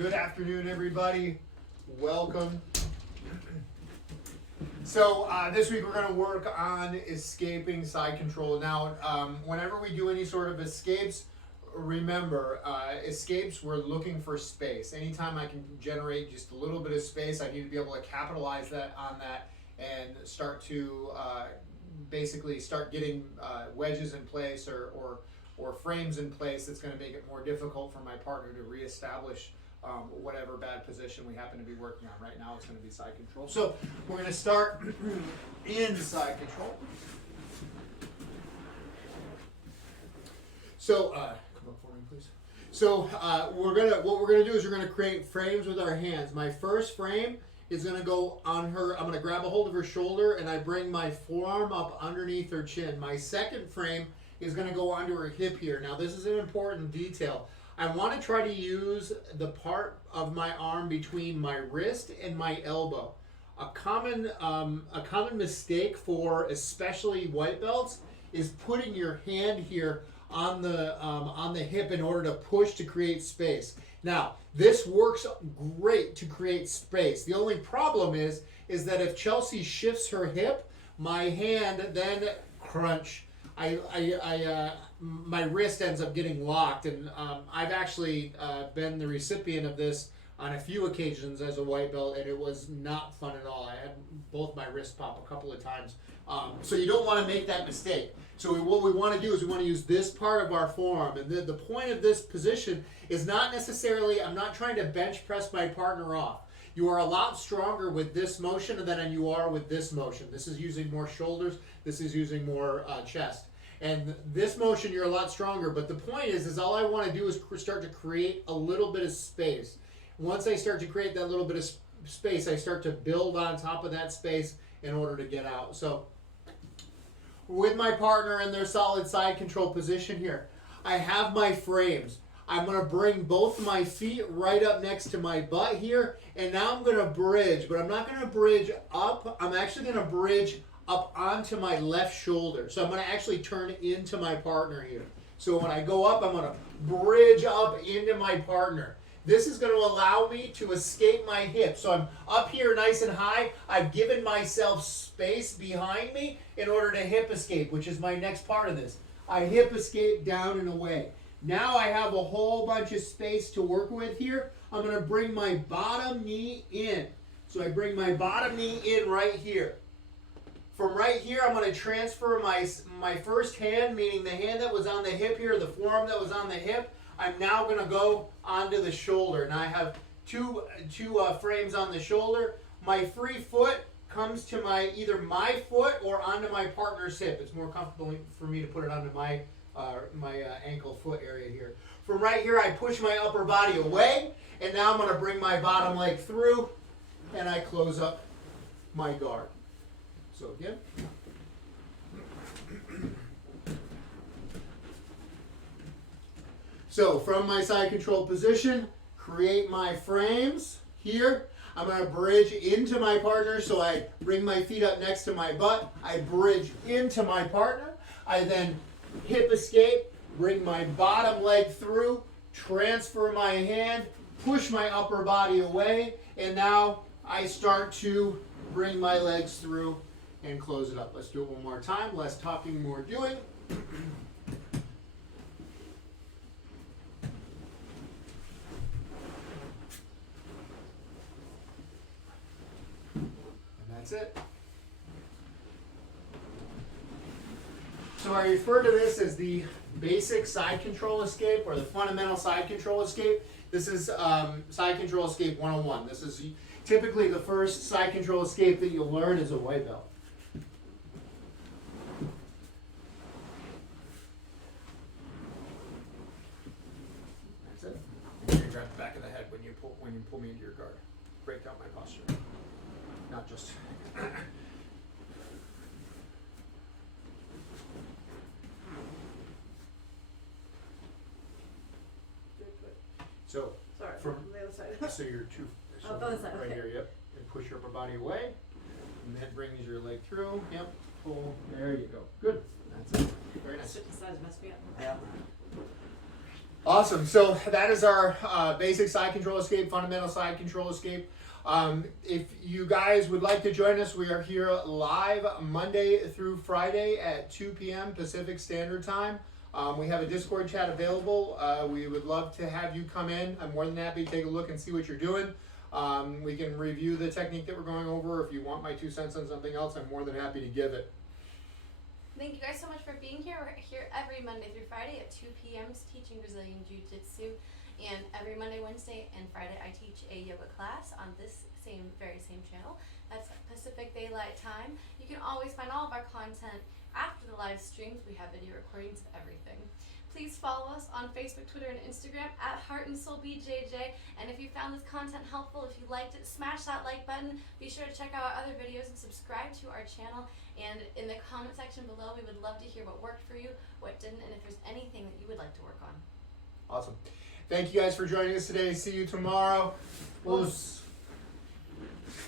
Good afternoon, everybody. Welcome. So this week we're going to work on escaping side control. Now, whenever we do any sort of escapes, remember, escapes, we're looking for space. Anytime I can generate just a little bit of space, I need to be able to capitalize on that and start to basically start getting wedges in place or frames in place that's going to make it more difficult for my partner to reestablish whatever bad position we happen to be working on. Right now it's going to be side control. So we're going to start in side control. So come up for me, please. So what we're gonna do is we're gonna create frames with our hands. My first frame is gonna go on her. I'm gonna grab a hold of her shoulder and I bring my forearm up underneath her chin. My second frame is gonna go onto her hip here. Now this is an important detail. I want to try to use the part of my arm between my wrist and my elbow. A common mistake for especially white belts is putting your hand here on the hip in order to push to create space. Now, this works great to create space. The only problem is that if Chelsea shifts her hip, my hand then crunch. My wrist ends up getting locked, and I've actually been the recipient of this on a few occasions as a white belt, and it was not fun at all. I had both my wrists pop a couple of times. So you don't want to make that mistake. So what we want to do is we want to use this part of our forearm, and the point of this position is not necessarily, I'm not trying to bench press my partner off. You are a lot stronger with this motion than you are with this motion. This is using more shoulders, this is using more chest. And this motion, you're a lot stronger, but the point is all I want to do is start to create a little bit of space. Once I start to create that little bit of space, I start to build on top of that space in order to get out. So with my partner in their solid side control position here, I have my frames. I'm going to bring both my feet right up next to my butt here, and now I'm going to bridge, but I'm not going to bridge up. I'm actually going to bridge up onto my left shoulder. So I'm going to actually turn into my partner here. So when I go up, I'm going to bridge up into my partner. This is going to allow me to escape my hip. So I'm up here nice and high. I've given myself space behind me in order to hip escape, which is my next part of this. I hip escape down and away. Now I have a whole bunch of space to work with here. I'm going to bring my bottom knee in. So I bring my bottom knee in right here. From right here, I'm going to transfer my first hand, meaning the hand that was on the hip here, the forearm that was on the hip. I'm now going to go onto the shoulder. Now I have two frames on the shoulder. My free foot comes to either my foot or onto my partner's hip. It's more comfortable for me to put it onto my ankle foot area here. From right here, I push my upper body away, and now I'm going to bring my bottom leg through, and I close up my guard. So again. So from my side control position, create my frames here. I'm going to bridge into my partner, so I bring my feet up next to my butt. I bridge into my partner. I then hip escape, bring my bottom leg through, transfer my hand, push my upper body away, and now I start to bring my legs through and close it up. Let's do it one more time. Less talking, more doing. That's it. So I refer to this as the basic side control escape or the fundamental side control escape. This is side control escape 101. This is typically the first side control escape that you'll learn as a white belt. That's it. And you're gonna grab the back of the head when you pull me into your guard. Break out my posture. Not just. So sorry, from the other side. so you're two. So the other side. Right Okay. here. Yep. And push your upper body away, and then brings your leg through. Yep. Pull. There you go. Good. That's it. Very nice. Switch the sides messed me up. Yeah. Awesome. So that is our basic side control escape, fundamental side control escape. If you guys would like to join us, we are here live Monday through Friday at 2 p.m. Pacific Standard Time. We have a Discord chat available. We would love to have you come in. I'm more than happy to take a look and see what you're doing. We can review the technique that we're going over. If you want my 2 cents on something else, I'm more than happy to give it. Thank you guys so much for being here. We're here every Monday through Friday at 2 p.m. teaching Brazilian Jiu-Jitsu. And every Monday, Wednesday, and Friday I teach a yoga class on this very same channel. That's Pacific Daylight Time. You can always find all of our content after the live streams. We have video recordings of everything. Please follow us on Facebook, Twitter, and Instagram at Heart and Soul BJJ. And if you found this content helpful, if you liked it, smash that like button. Be sure to check out our other videos and subscribe to our channel. And in the comment section below, we would love to hear what worked for you, what didn't, and if there's anything that you would like to work on. Awesome. Thank you guys for joining us today. See you tomorrow.